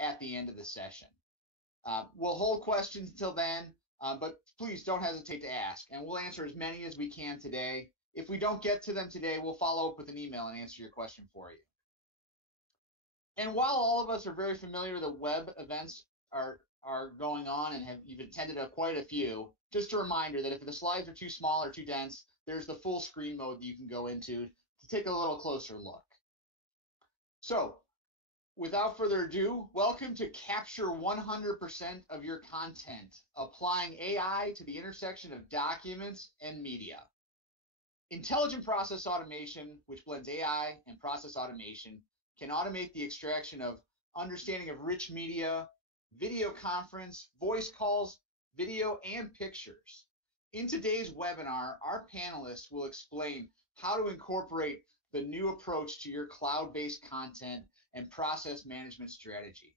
at the end of the session. We'll hold questions until then, but please don't hesitate to ask, and we'll answer as many as we can today. If we don't get to them today, we'll follow up with an email and answer your question for you. And while all of us are very familiar that web events are going on and you've attended quite a few, just a reminder that if the slides are too small or too dense, there's the full screen mode that you can go into to take a little closer look. So, without further ado, welcome to Capture 100% of your content, applying AI to the intersection of documents and media. Intelligent process automation, which blends AI and process automation, can automate the extraction of understanding of rich media, video conference, voice calls, video, and pictures. In today's webinar, our panelists will explain how to incorporate the new approach to your cloud-based content and process management strategy.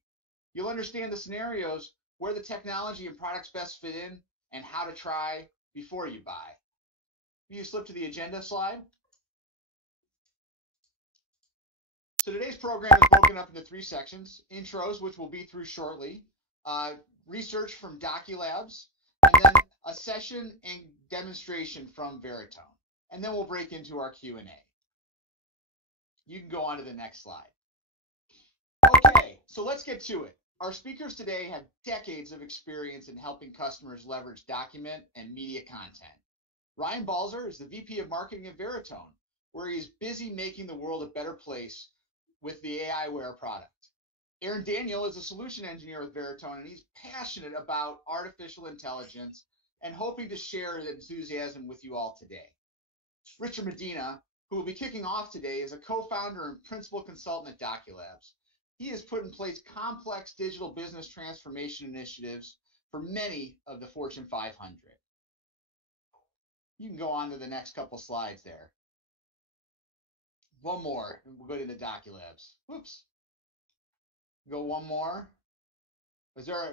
You'll understand the scenarios where the technology and products best fit in and how to try before you buy. You slip to the agenda slide. So today's program is broken up into 3 sections: intros, which we'll be through shortly, research from DocuLabs, and then a session and demonstration from Veritone. And then we'll break into our Q&A. You can go on to the next slide. Okay, so let's get to it. Our speakers today have decades of experience in helping customers leverage document and media content. Ryan Balzer is the VP of Marketing at Veritone, where he is busy making the world a better place with the AIware product. Aaron Daniel is a solution engineer with Veritone, and he's passionate about artificial intelligence and hoping to share his enthusiasm with you all today. Richard Medina, who will be kicking off today, is a co-founder and principal consultant at DocuLabs. He has put in place complex digital business transformation initiatives for many of the Fortune 500. You can go on to the next couple slides there. One more, and we'll go to the DocuLabs. Whoops. Go one more. Was there a...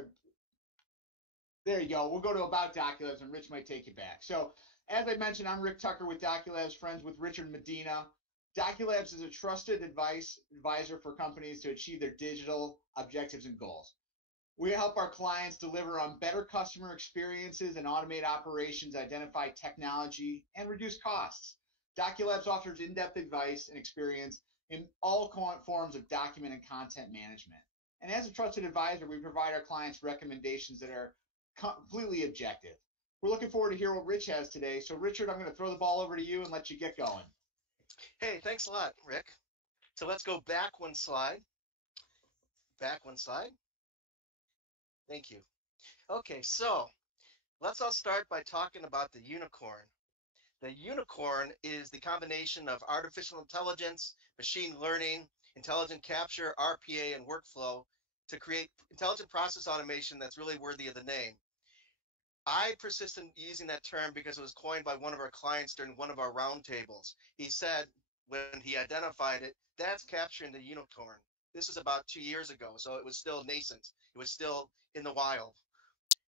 There you go. We'll go to About DocuLabs, and Rich might take you back. So, as I mentioned, I'm Rick Tucker with DocuLabs, friends with Richard Medina. DocuLabs is a trusted advisor for companies to achieve their digital objectives and goals. We help our clients deliver on better customer experiences and automate operations, identify technology, and reduce costs. DocuLabs offers in-depth advice and experience in all forms of document and content management. And as a trusted advisor, we provide our clients recommendations that are completely objective. We're looking forward to hear what Rich has today. So Richard, I'm going to throw the ball over to you and let you get going. Hey, thanks a lot, Rick. So let's go back one slide. Back one slide. Thank you. Okay, so let's all start by talking about the unicorn. The unicorn is the combination of artificial intelligence, machine learning, intelligent capture, RPA, and workflow to create intelligent process automation that's really worthy of the name. I persist in using that term because it was coined by one of our clients during one of our roundtables. He said when he identified it, that's capturing the unicorn. This was about 2 years ago, so it was still nascent. It was still in the wild.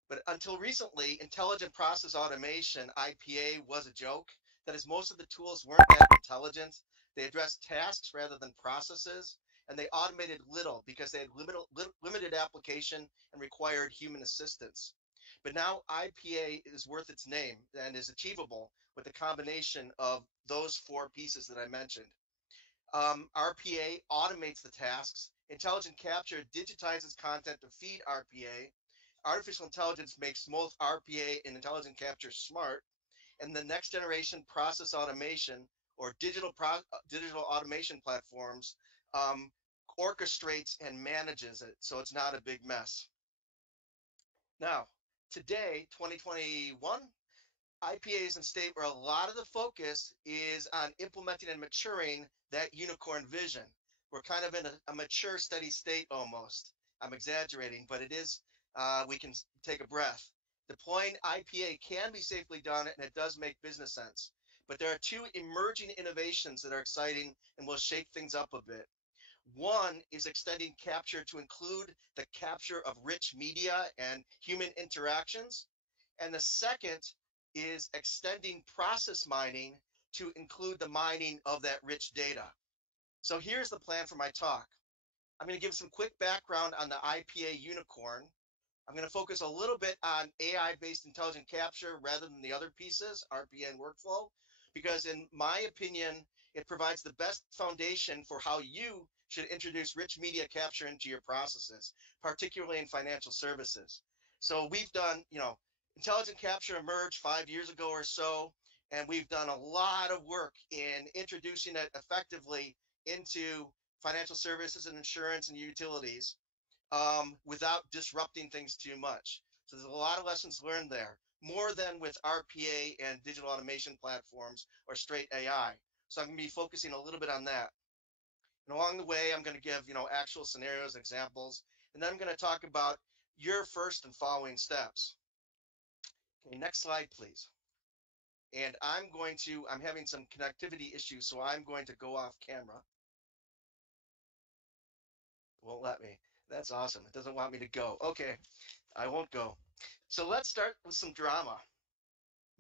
But until recently, intelligent process automation, IPA, was a joke. That is, most of the tools weren't that intelligent. They addressed tasks rather than processes, and they automated little because they had limited application and required human assistance. But now IPA is worth its name and is achievable with the combination of those 4 pieces that I mentioned. RPA automates the tasks. Intelligent capture digitizes content to feed RPA. Artificial intelligence makes both RPA and intelligent capture smart. And the next generation process automation or digital automation platforms orchestrates and manages it, so it's not a big mess. Now, today, 2021, IPA is in a state where a lot of the focus is on implementing and maturing that unicorn vision. We're kind of in a mature, steady state almost. I'm exaggerating, but it is, we can take a breath. Deploying IPA can be safely done, and it does make business sense. But there are 2 emerging innovations that are exciting and will shake things up a bit. One is extending capture to include the capture of rich media and human interactions. And the second is extending process mining to include the mining of that rich data. So here's the plan for my talk. I'm going to give some quick background on the IPA unicorn. I'm going to focus a little bit on AI-based intelligent capture rather than the other pieces, RPA and workflow, because in my opinion, it provides the best foundation for how you should introduce rich media capture into your processes, particularly in financial services. So we've done, intelligent capture emerged 5 years ago or so, and we've done a lot of work in introducing it effectively into financial services and insurance and utilities without disrupting things too much. So there's a lot of lessons learned there, more than with RPA and digital automation platforms or straight AI. So I'm going to be focusing a little bit on that. And along the way, I'm going to give, actual scenarios, examples, and then I'm going to talk about your first and following steps. Okay, next slide, please. And I'm having some connectivity issues, so I'm going to go off camera. It won't let me. That's awesome. It doesn't want me to go. Okay, I won't go. So let's start with some drama.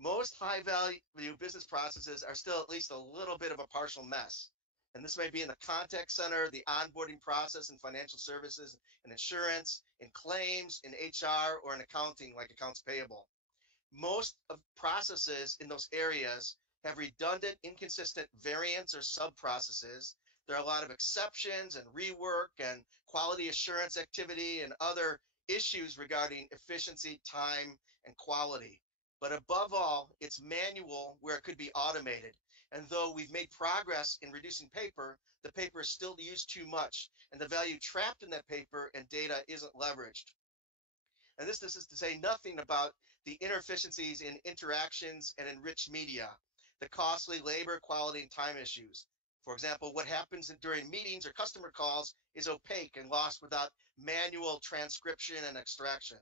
Most high value business processes are still at least a little bit of a partial mess. And this may be in the contact center, the onboarding process in financial services and insurance, in claims, in HR, or in accounting, like accounts payable. Most of processes in those areas have redundant, inconsistent variants or sub-processes. There are a lot of exceptions and rework and quality assurance activity and other issues regarding efficiency, time, and quality. But above all, it's manual where it could be automated. And though we've made progress in reducing paper, the paper is still used too much, and the value trapped in that paper and data isn't leveraged. And this is to say nothing about the inefficiencies in interactions and enriched media, the costly labor, quality, and time issues. For example, what happens during meetings or customer calls is opaque and lost without manual transcription and extraction.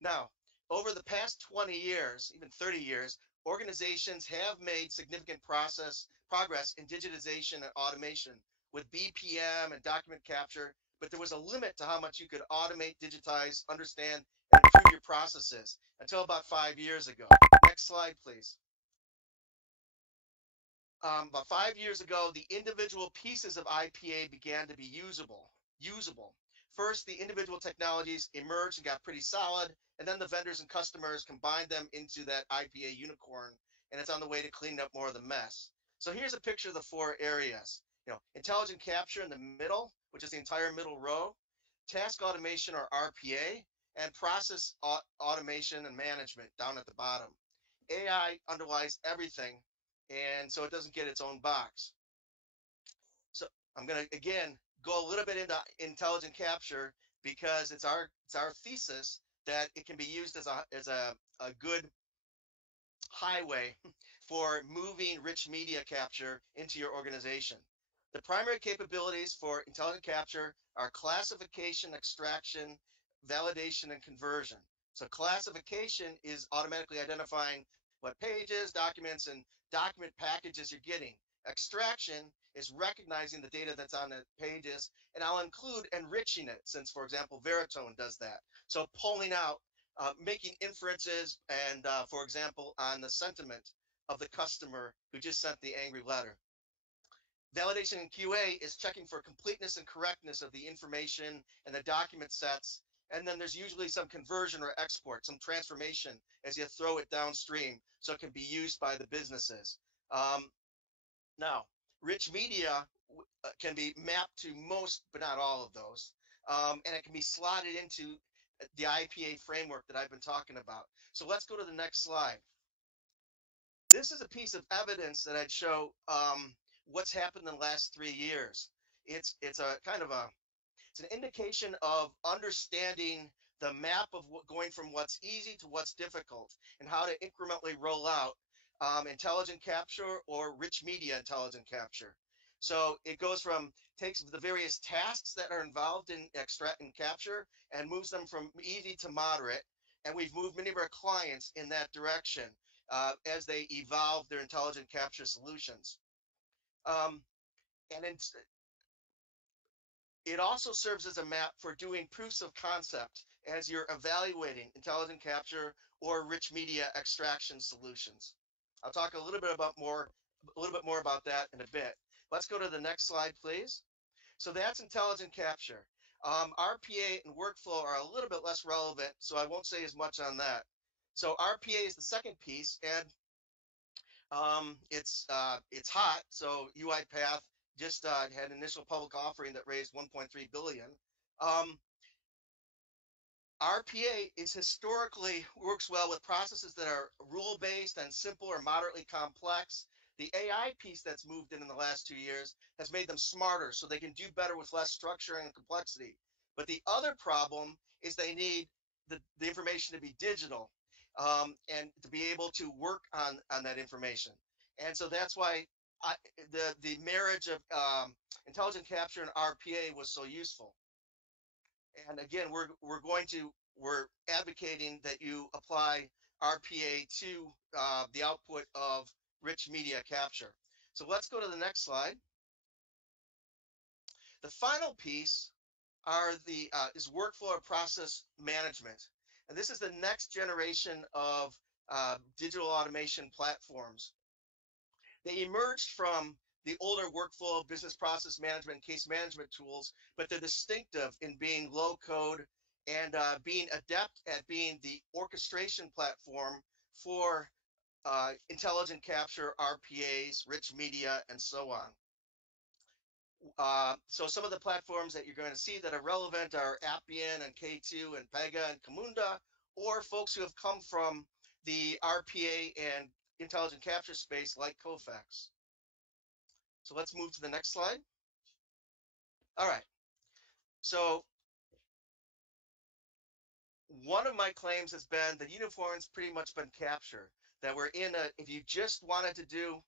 Now, over the past 20 years, even 30 years, organizations have made significant progress in digitization and automation with BPM and document capture, but there was a limit to how much you could automate, digitize, understand, and improve your processes until about 5 years ago. Next slide, please. About 5 years ago, the individual pieces of IPA began to be usable. First, the individual technologies emerged and got pretty solid, and then the vendors and customers combined them into that IPA unicorn, and it's on the way to cleaning up more of the mess. So here's a picture of the four areas. Intelligent capture in the middle, which is the entire middle row, task automation or RPA, and process automation and management down at the bottom. AI underlies everything, and so it doesn't get its own box. So I'm going to again go a little bit into intelligent capture because it's our thesis that it can be used as a good highway for moving rich media capture into your organization. The primary capabilities for intelligent capture are classification, extraction, validation, and conversion. So classification is automatically identifying what pages, documents, and document packages you're getting. Extraction is recognizing the data that's on the pages, and I'll include enriching it since, for example, Veritone does that. So pulling out making inferences and, for example, on the sentiment of the customer who just sent the angry letter. Validation in QA is checking for completeness and correctness of the information and the document sets. And then there's usually some conversion or export, some transformation as you throw it downstream so it can be used by the businesses. Now, rich media can be mapped to most, but not all of those. And it can be slotted into the IPA framework that I've been talking about. So let's go to the next slide. This is a piece of evidence that I'd show what's happened in the last 3 years. It's a kind of it's an indication of understanding the map of going from what's easy to what's difficult and how to incrementally roll out intelligent capture or rich media intelligent capture. So it goes from takes the various tasks that are involved in extract and capture and moves them from easy to moderate. And we've moved many of our clients in that direction as they evolve their intelligent capture solutions. And it also serves as a map for doing proofs of concept as you're evaluating intelligent capture or rich media extraction solutions. I'll talk a little bit more about that in a bit. Let's go to the next slide, please. So that's intelligent capture. RPA and workflow are a little bit less relevant, so I won't say as much on that. So RPA is the second piece, and it's hot. So UiPath just had an initial public offering that raised 1.3 billion. RPA is historically works well with processes that are rule-based and simple or moderately complex. The AI piece that's moved in the last 2 years has made them smarter, so they can do better with less structure and complexity. But the other problem is they need the information to be digital, and to be able to work on that information. And so that's why I, the marriage of intelligent capture and RPA was so useful. And again, we're advocating that you apply RPA to the output of rich media capture. So let's go to the next slide. The final piece is workflow or process management, and this is the next generation of digital automation platforms. They emerged from the older workflow, business process management, case management tools, but they're distinctive in being low code and being adept at being the orchestration platform for intelligent capture, RPAs, rich media, and so on. So some of the platforms that you're going to see that are relevant are Appian and K2 and Pega and Camunda, or folks who have come from the RPA and intelligent capture space like Kofax. So let's move to the next slide. All right. So one of my claims has been that uniform's pretty much been captured. That we're if you just wanted to do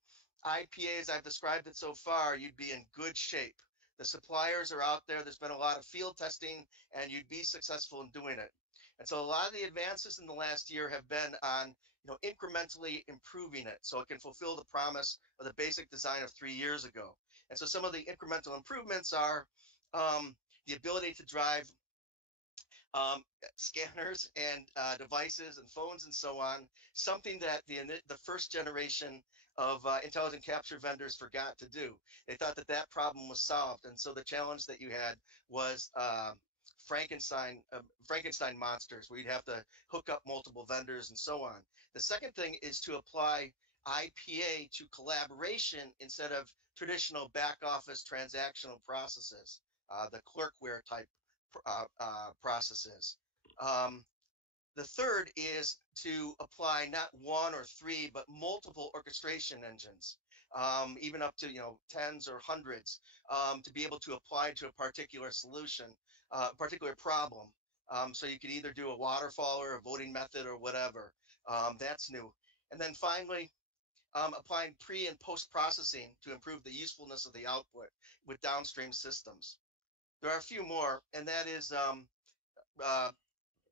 IPAs, I've described it so far, you'd be in good shape. The suppliers are out there. There's been a lot of field testing, and you'd be successful in doing it. And so a lot of the advances in the last year have been on, incrementally improving it so it can fulfill the promise of the basic design of 3 years ago. And so some of the incremental improvements are the ability to drive um, scanners and devices and phones and so on, something that the first generation of intelligent capture vendors forgot to do. They thought that that problem was solved, and so the challenge that you had was Frankenstein monsters, where you'd have to hook up multiple vendors and so on. The second thing is to apply IPA to collaboration instead of traditional back office transactional processes, the clerkware type processes. Um, the third is to apply not one or three, but multiple orchestration engines, even up to tens or hundreds, to be able to apply to a particular solution, particular problem. So you could either do a waterfall or a voting method or whatever. That's new. And then finally, applying pre and post processing to improve the usefulness of the output with downstream systems. There are a few more, and that is uh,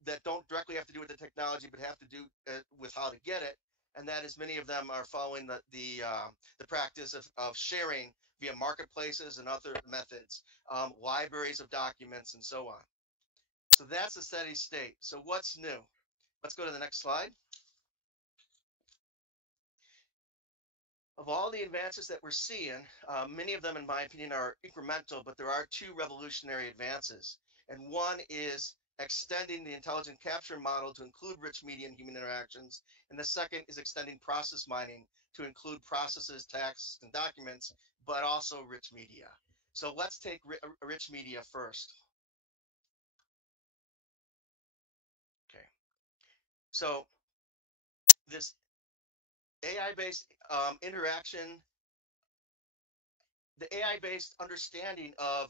that don't directly have to do with the technology, but have to do with how to get it. And that is many of them are following the practice of sharing via marketplaces and other methods, libraries of documents, and so on. So that's a steady state. So what's new? Let's go to the next slide. Of all the advances that we're seeing, many of them, in my opinion, are incremental, but there are two revolutionary advances. And one is extending the intelligent capture model to include rich media and human interactions. And the second is extending process mining to include processes, tasks, and documents, but also rich media. So let's take rich media first. Okay. So this AI-based interaction, the AI-based understanding of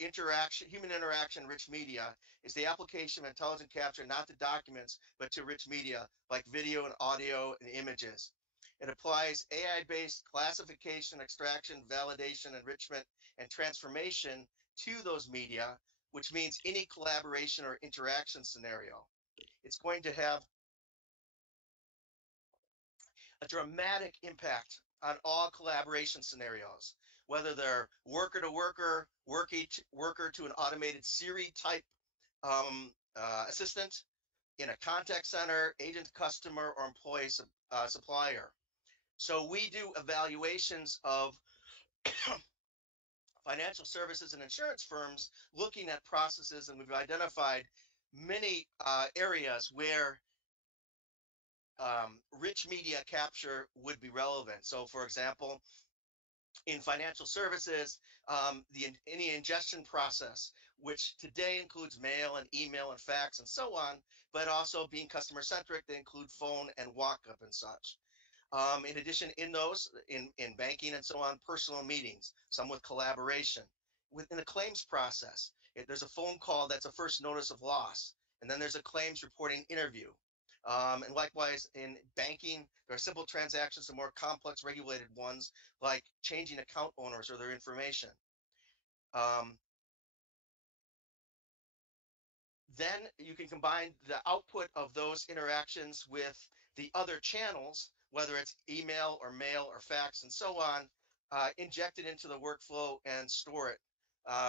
interaction, human interaction, rich media is the application of intelligent capture not to documents, but to rich media like video and audio and images. It applies AI-based classification, extraction, validation, enrichment, and transformation to those media, which means any collaboration or interaction scenario. It's going to have a dramatic impact on all collaboration scenarios, whether they're worker to worker, worker to an automated Siri type assistant in a contact center, agent customer, or employee supplier. So we do evaluations of financial services and insurance firms looking at processes, and we've identified many areas where rich media capture would be relevant. So, for example, in financial services, any ingestion process, which today includes mail and email and fax and so on, but also being customer centric, they include phone and walk up and such. In addition, in banking and so on, personal meetings, some with collaboration. Within the claims process, there's a phone call that's a first notice of loss, and then there's a claims reporting interview. And likewise, in banking, there are simple transactions and more complex regulated ones like changing account owners or their information. Um, then you can combine the output of those interactions with the other channels, whether it's email or mail or fax and so on, inject it into the workflow and store it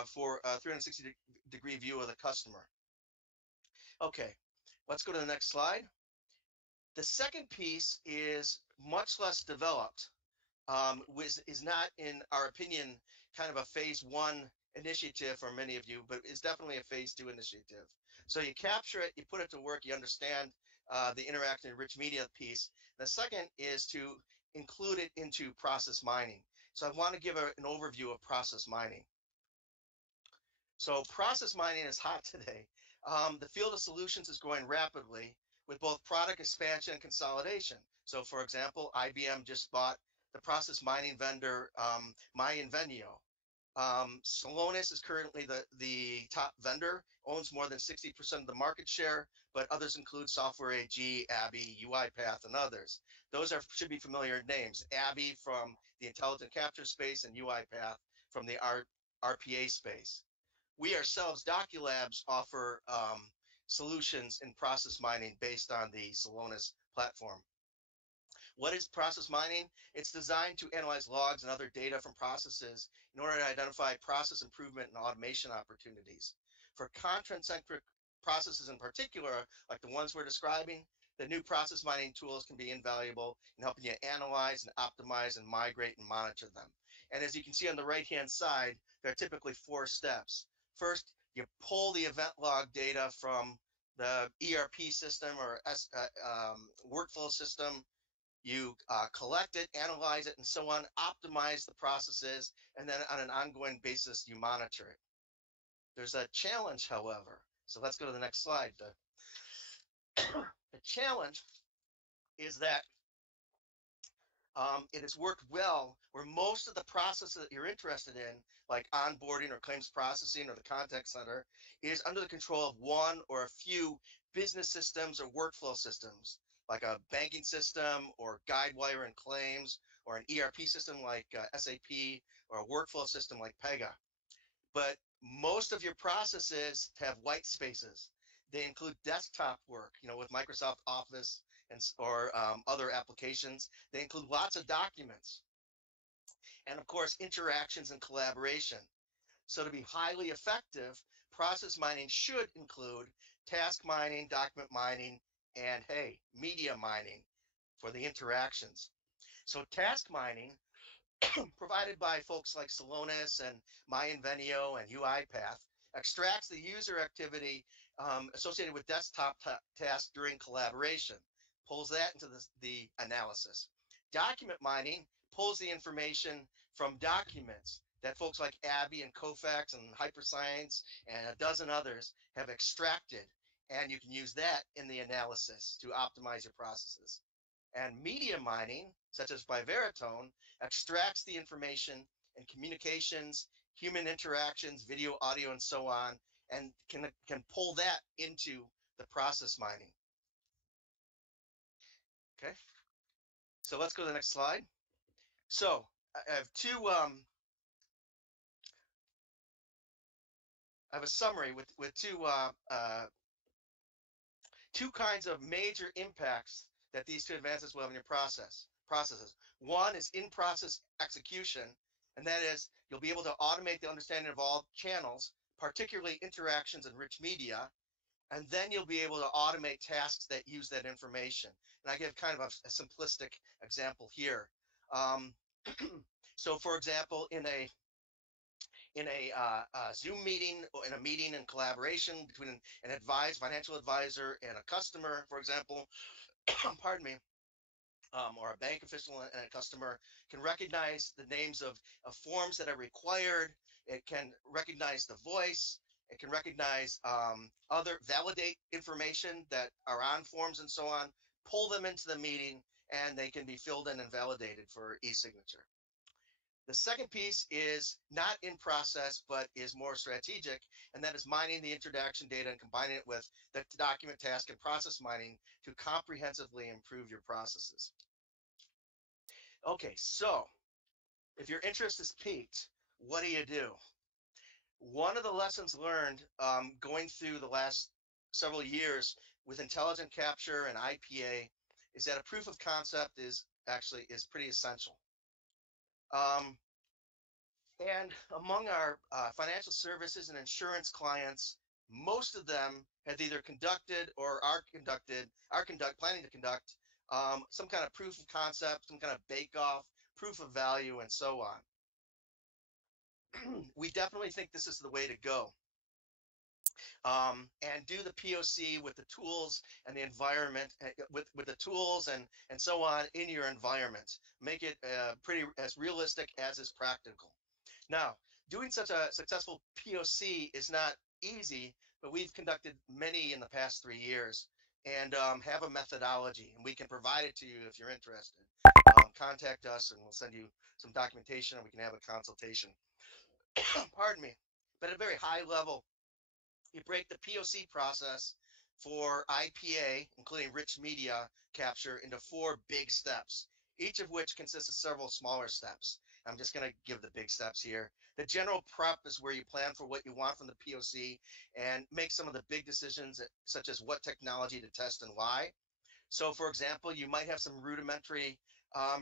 for a 360-degree view of the customer. Okay, let's go to the next slide. The second piece is much less developed, is not, in our opinion, kind of a phase one initiative for many of you, but is definitely a phase two initiative. So you capture it, you put it to work, you understand the interactive and rich media piece. The second is to include it into process mining. So I want to give an overview of process mining. So process mining is hot today. The field of solutions is growing rapidly with both product expansion and consolidation. So for example, IBM just bought the process mining vendor MyInvenio. Celonis is currently the top vendor, owns more than 60% of the market share, but others include Software AG, Abby, UiPath, and others. Those should be familiar names. Abby from the Intelligent Capture space and UiPath from the RPA space. We ourselves, DocuLabs, offer solutions in process mining based on the Celonis platform. What is process mining? It's designed to analyze logs and other data from processes in order to identify process improvement and automation opportunities. For content-centric processes in particular, like the ones we're describing, the new process mining tools can be invaluable in helping you analyze and optimize and migrate and monitor them. And as you can see on the right-hand side, there are typically 4 steps. First, you pull the event log data from the ERP system or workflow system. You collect it, analyze it, and so on, optimize the processes, and then on an ongoing basis, you monitor it. There's a challenge, however. So let's go to the next slide. The challenge is that it has worked well where most of the processes that you're interested in, like onboarding or claims processing or the contact center, is under the control of one or a few business systems or workflow systems, like a banking system or Guidewire and claims, or an ERP system like SAP, or a workflow system like Pega. But most of your processes have white spaces. They include desktop work, with Microsoft Office or other applications. They include lots of documents and, of course, interactions and collaboration. So to be highly effective, process mining should include task mining, document mining, and, hey, media mining for the interactions. So task mining, provided by folks like Celonis and MyInvenio and UiPath, extracts the user activity associated with desktop tasks during collaboration, pulls that into the analysis. Document mining pulls the information from documents that folks like Abby and Kofax and Hyperscience and a dozen others have extracted, and you can use that in the analysis to optimize your processes. And media mining, such as by Veritone, extracts the information in communications, human interactions, video, audio, and so on, and can pull that into the process mining. Okay, so let's go to the next slide. So I have I have a summary with two kinds of major impacts that these two advances will have in your processes. One is in-process execution, and that is you'll be able to automate the understanding of all channels, particularly interactions and rich media, and then you'll be able to automate tasks that use that information. And I give kind of a simplistic example here. So for example, in in a Zoom meeting or in a meeting in collaboration between an financial advisor and a customer, for example, pardon me, or a bank official and a customer can recognize the names of forms that are required. It can recognize the voice. It can recognize other validate information that are on forms and so on, pull them into the meeting, and they can be filled in and validated for e-signature. The second piece is not in process, but is more strategic, and that is mining the interaction data and combining it with the document task and process mining to comprehensively improve your processes. Okay, so if your interest is piqued, what do? One of the lessons learned going through the last several years with intelligent capture and IPA is that a proof of concept is pretty essential. And among our financial services and insurance clients, most of them have either conducted or planning to conduct some kind of proof of concept, some kind of bake-off, proof of value, and so on. We definitely think this is the way to go. And do the POC with the tools and the environment, with the tools and so on in your environment. Make it pretty as realistic as is practical. Now, doing such a successful POC is not easy, but we've conducted many in the past 3 years and have a methodology, and we can provide it to you if you're interested. Contact us, and we'll send you some documentation, and we can have a consultation. Pardon me. But at a very high level, you break the POC process for IPA, including rich media capture, into 4 big steps, each of which consists of several smaller steps. I'm just going to give the big steps here. The general prep is where you plan for what you want from the POC and make some of the big decisions, such as what technology to test and why. So, for example, you might have some rudimentary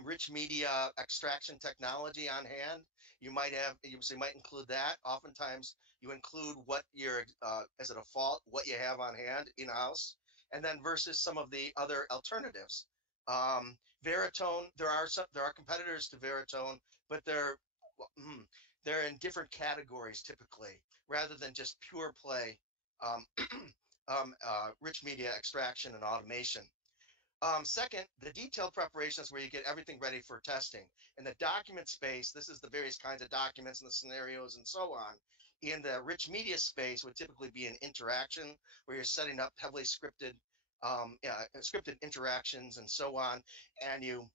rich media extraction technology on hand. So you might include that. Oftentimes, you include what you're, as a default, what you have on hand in-house, and then versus some of the other alternatives. Veritone, there are competitors to Veritone, but they're in different categories typically, rather than just pure play um, rich media extraction and automation. Second, the detailed preparation is where you get everything ready for testing. In the document space, this is the various kinds of documents and the scenarios and so on. In the rich media space would typically be an interaction where you're setting up heavily scripted interactions and so on, and you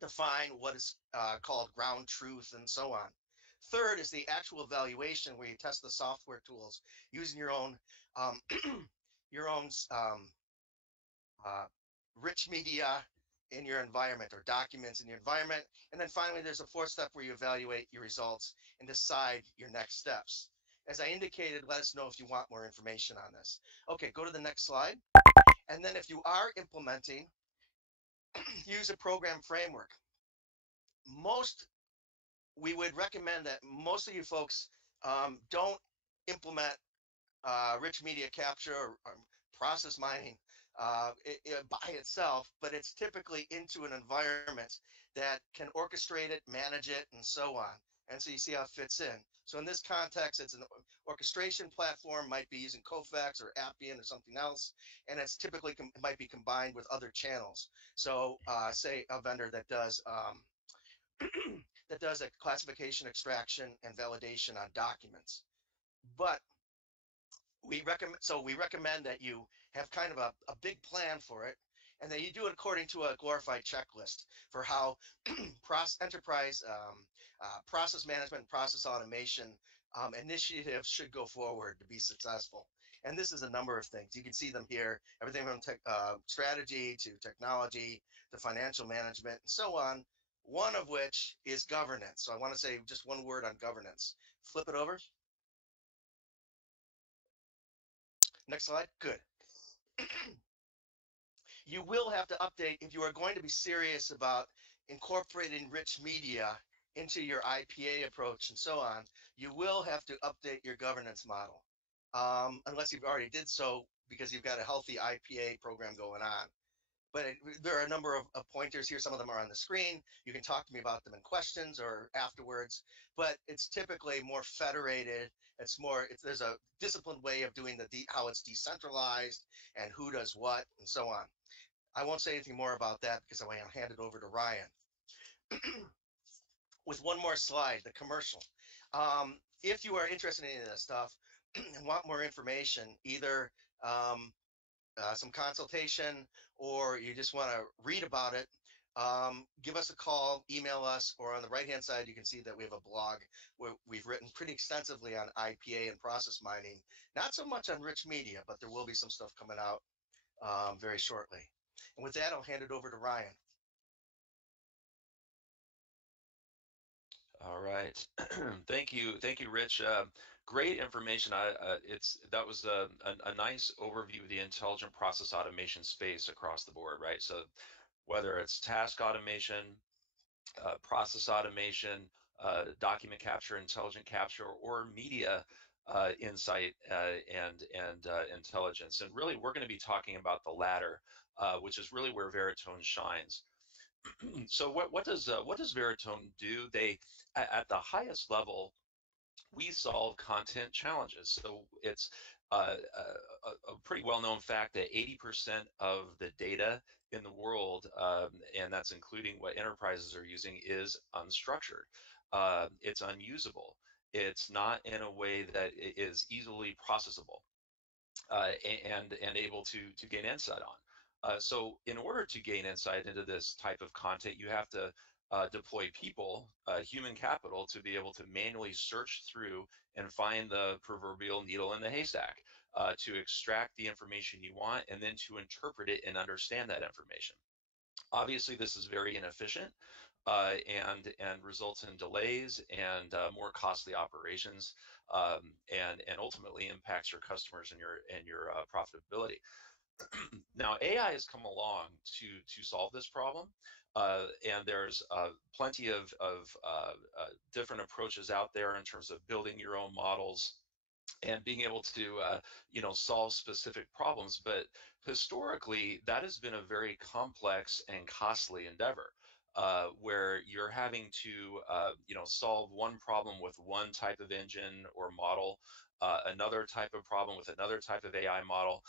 define what is called ground truth and so on. Third is the actual evaluation where you test the software tools using your own um, your own uh, rich media in your environment or documents in your environment. And then finally, there's a 4th step where you evaluate your results and decide your next steps. As I indicated, let us know if you want more information on this. Okay, go to the next slide. And then if you are implementing, use a program framework. We would recommend that most of you folks don't implement rich media capture or process mining by itself, but it's typically into an environment that can orchestrate it, manage it, and so on. And so you see how it fits in. So in this context, it's an orchestration platform, might be using Kofax or Appian or something else, and it's typically might be combined with other channels. So say a vendor that does that does a classification, extraction, and validation on documents. But we recommend that you have kind of a big plan for it, and that you do it according to a glorified checklist for how enterprise process management and process automation initiatives should go forward to be successful. And this is a number of things. You can see them here, everything from strategy to technology to financial management and so on, one of which is governance. So I want to say just one word on governance. Flip it over. Next slide. Good. You will have to update if you are going to be serious about incorporating rich media into your IPA approach and so on. You will have to update your governance model, unless you've already did so because you've got a healthy IPA program going on. but there are a number of pointers here. Some of them are on the screen. You can talk to me about them in questions or afterwards, but it's typically more federated. There's a disciplined way of doing how it's decentralized and who does what and so on. I won't say anything more about that because I want to hand it over to Ryan. With one more slide, the commercial. If you are interested in any of this stuff and want more information, either some consultation or you just want to read about it, give us a call, email us, or on the right-hand side, you can see that we have a blog where we've written pretty extensively on IPA and process mining. Not so much on rich media, but there will be some stuff coming out very shortly. And with that, I'll hand it over to Ryan. All right. Thank you, Rich. Great information. That was a nice overview of the intelligent process automation space across the board, right? So whether it's task automation, process automation, document capture, intelligent capture, or media insight and intelligence, and really we're going to be talking about the latter, which is really where Veritone shines. So what does Veritone do? They at the highest level, we solve content challenges. So it's a pretty well-known fact that 80% of the data in the world, and that's including what enterprises are using, is unstructured. It's unusable. It's not in a way that is easily processable and able to gain insight on. So in order to gain insight into this type of content, you have to deploy people, human capital, to be able to manually search through and find the proverbial needle in the haystack, to extract the information you want and then to interpret it and understand that information. Obviously, this is very inefficient, and results in delays and more costly operations, and ultimately impacts your customers and your profitability. Now, AI has come along to solve this problem, and there's plenty of different approaches out there in terms of building your own models and being able to solve specific problems. But historically, that has been a very complex and costly endeavor, where you're having to solve one problem with one type of engine or model, another type of problem with another type of AI model.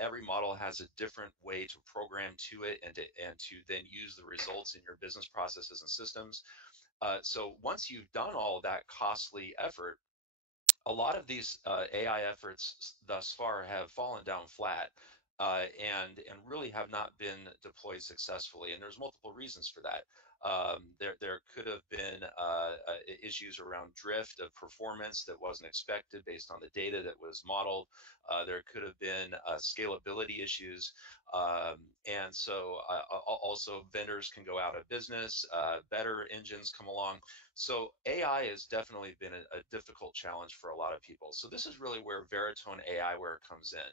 Every model has a different way to program to it and to then use the results in your business processes and systems. So once you've done all that costly effort, a lot of these AI efforts thus far have fallen down flat, and really have not been deployed successfully. And there's multiple reasons for that. There could have been issues around drift of performance that wasn't expected based on the data that was modeled. There could have been scalability issues, and so also vendors can go out of business. Better engines come along, so AI has definitely been a difficult challenge for a lot of people. So this is really where Veritone AIware comes in.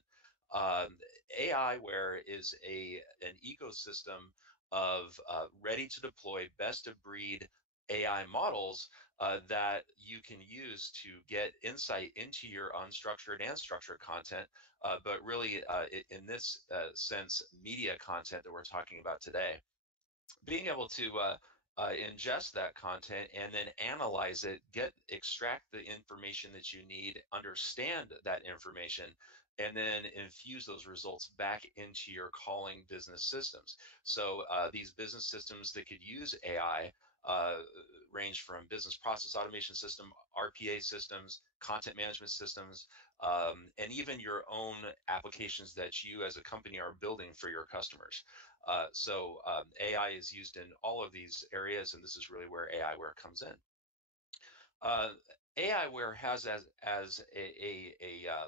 AIware is an ecosystem of ready to deploy best of breed AI models that you can use to get insight into your unstructured and structured content, but really in this sense, media content that we're talking about today. Being able to ingest that content and then analyze it, extract the information that you need, understand that information, and then infuse those results back into your calling business systems. So these business systems that could use AI range from business process automation system, RPA systems, content management systems, and even your own applications that you as a company are building for your customers. AI is used in all of these areas, and this is really where AIware comes in. Uh, AIware has as a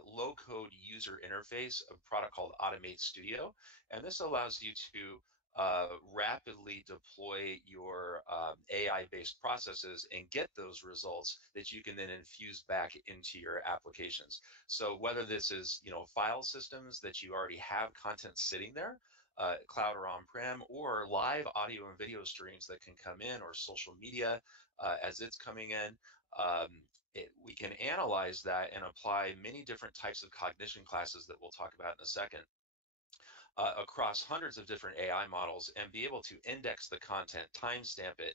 low-code user interface a product called Automate Studio, and this allows you to rapidly deploy your AI-based processes and get those results that you can then infuse back into your applications. So whether this is file systems that you already have content sitting there, cloud or on-prem, or live audio and video streams that can come in, or social media as it's coming in. Um, we can analyze that and apply many different types of cognition classes that we'll talk about in a second. across hundreds of different AI models and be able to index the content, timestamp it,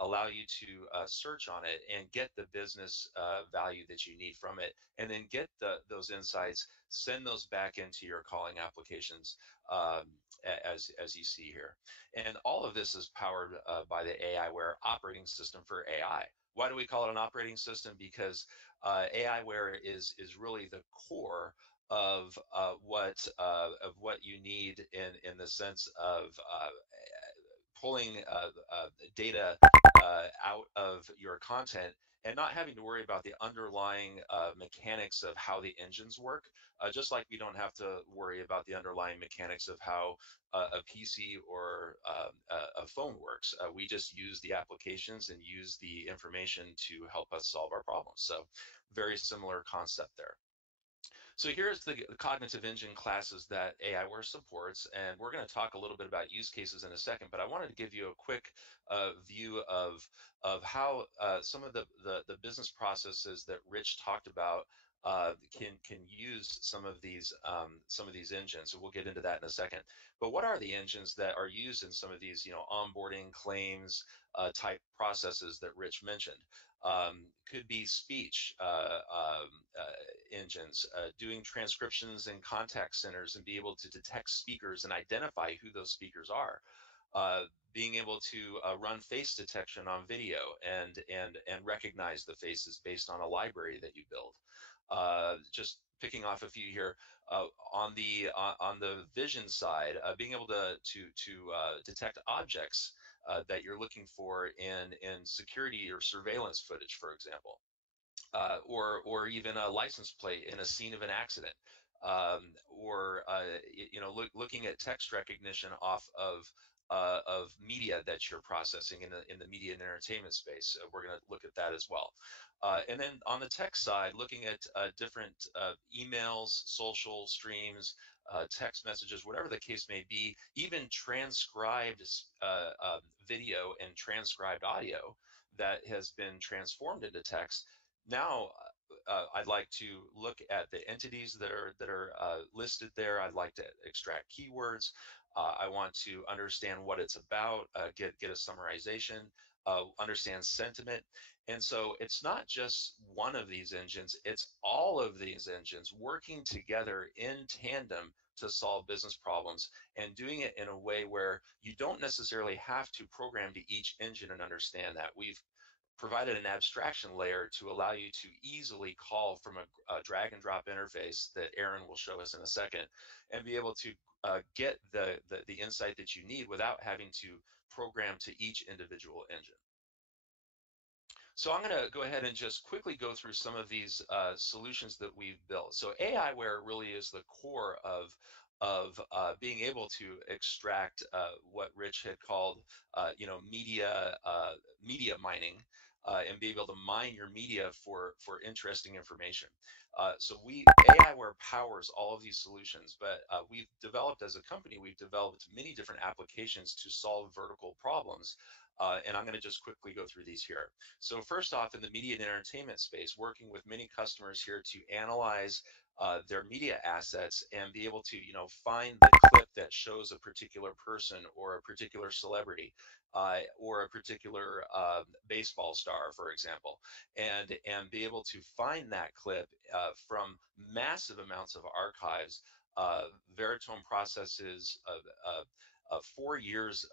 allow you to search on it and get the business value that you need from it, and then get those insights, send those back into your calling applications, um, as you see here. And all of this is powered by the AIware operating system for AI. Why do we call it an operating system? Because AIware is really the core of what you need in the sense of pulling data out of your content and not having to worry about the underlying mechanics of how the engines work, just like we don't have to worry about the underlying mechanics of how a PC or a phone works. We just use the applications and use the information to help us solve our problems. So very similar concept there. So here's the cognitive engine classes that AIware supports, and we're going to talk a little bit about use cases in a second, but I wanted to give you a quick view of how some of the business processes that Rich talked about can use some of these engines. So we'll get into that in a second. But what are the engines that are used in some of these, onboarding claims type processes that Rich mentioned? Could be speech engines, doing transcriptions in contact centers and be able to detect speakers and identify who those speakers are. Being able to run face detection on video and recognize the faces based on a library that you build. Just picking off a few here. On the vision side, being able to detect objects that you're looking for in security or surveillance footage, for example, or even a license plate in a scene of an accident, or looking at text recognition off of media that you're processing in the media and entertainment space. We're going to look at that as well. And then on the tech side, looking at different emails, social streams, text messages, whatever the case may be, even transcribed video and transcribed audio that has been transformed into text. Now, I'd like to look at the entities that are listed there. I'd like to extract keywords. I want to understand what it's about, get a summarization, understand sentiment. And so it's not just one of these engines, it's all of these engines working together in tandem to solve business problems, and doing it in a way where you don't necessarily have to program to each engine and understand that. We've provided an abstraction layer to allow you to easily call from a drag and drop interface that Aaron will show us in a second, and be able to get the insight that you need without having to program to each individual engine. So I'm going to go ahead and just quickly go through some of these solutions that we've built. So AIware really is the core of being able to extract what Rich had called, media mining, and be able to mine your media for interesting information. So AIware powers all of these solutions, but we've developed as a company, we've developed many different applications to solve vertical problems. And I'm going to just quickly go through these here. So first off, in the media and entertainment space, working with many customers here to analyze their media assets and be able to, find the clip that shows a particular person or a particular celebrity, or a particular baseball star, for example, and be able to find that clip from massive amounts of archives. Veritone processes 4+ years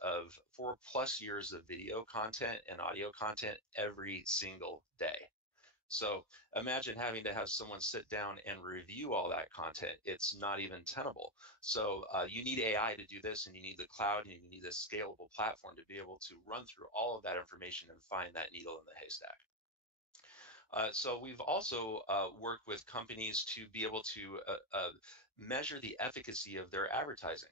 of video content and audio content every single day. So imagine having to have someone sit down and review all that content. It's not even tenable. So you need AI to do this, and you need the cloud, and you need a scalable platform to be able to run through all of that information and find that needle in the haystack. So we've also worked with companies to be able to measure the efficacy of their advertising.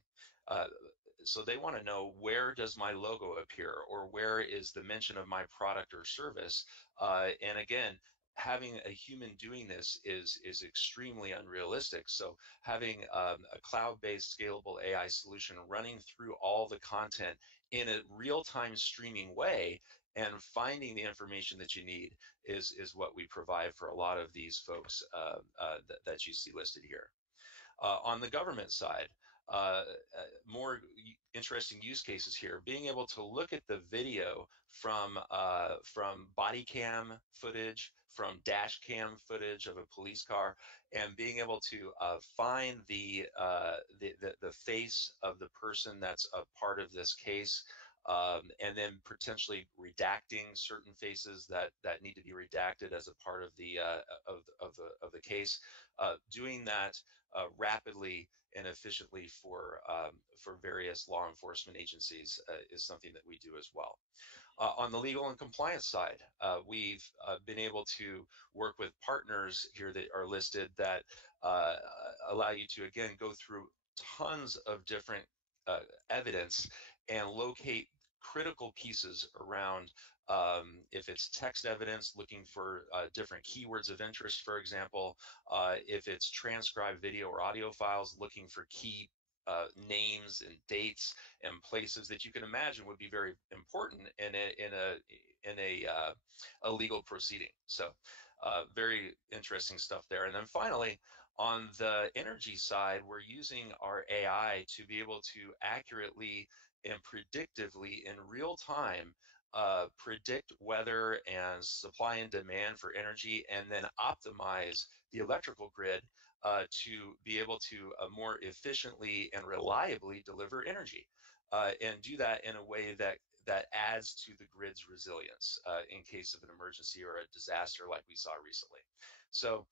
So they want to know, where does my logo appear, or where is the mention of my product or service? And again, having a human doing this is extremely unrealistic. So having a cloud-based scalable AI solution running through all the content in a real-time streaming way and finding the information that you need is what we provide for a lot of these folks that you see listed here. On the government side, more interesting use cases here. Being able to look at the video from body cam footage, from dash cam footage of a police car, and being able to find the face of the person that's a part of this case, and then potentially redacting certain faces that need to be redacted as a part of the case. Doing that rapidly and efficiently for various law enforcement agencies is something that we do as well. On the legal and compliance side, we've been able to work with partners here that are listed that uh, allow you to, again, go through tons of different uh, evidence and locate critical pieces around, if it's text evidence, looking for different keywords of interest, for example, if it's transcribed video or audio files, looking for key names and dates and places that you can imagine would be very important in a legal proceeding. So very interesting stuff there. And then finally, on the energy side, we're using our AI to be able to accurately and predictively in real time predict weather and supply and demand for energy, and then optimize the electrical grid to be able to more efficiently and reliably deliver energy, and do that in a way that adds to the grid's resilience in case of an emergency or a disaster like we saw recently. So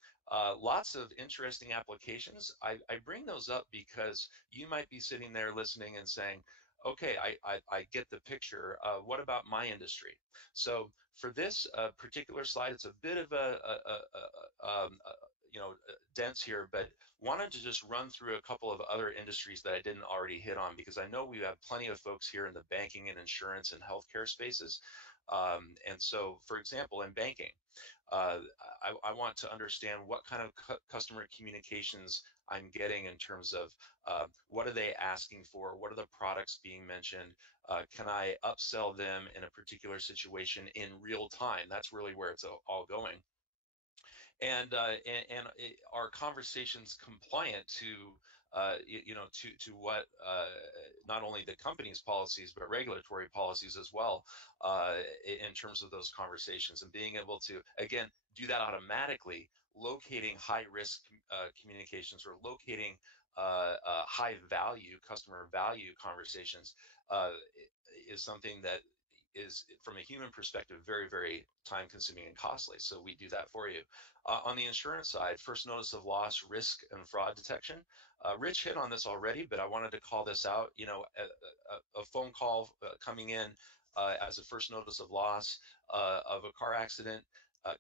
lots of interesting applications. I bring those up because you might be sitting there listening and saying, okay, I get the picture. What about my industry? So for this particular slide, it's a bit of dense here, but wanted to just run through a couple of other industries that I didn't already hit on, because I know we have plenty of folks here in the banking and insurance and healthcare spaces. And so, for example, in banking, uh, I want to understand what kind of customer communications I'm getting in terms of what are they asking for, what are the products being mentioned, can I upsell them in a particular situation in real time? That's really where it's all going. And are conversations compliant to to what not only the company's policies but regulatory policies as well, in terms of those conversations, and being able to again do that automatically, locating high risk communications, or locating high value customer value conversations, is something that is, from a human perspective, very, very time consuming and costly. So we do that for you. On the insurance side, first notice of loss, risk, and fraud detection. Rich hit on this already, but I wanted to call this out. A phone call coming in as a first notice of loss of a car accident,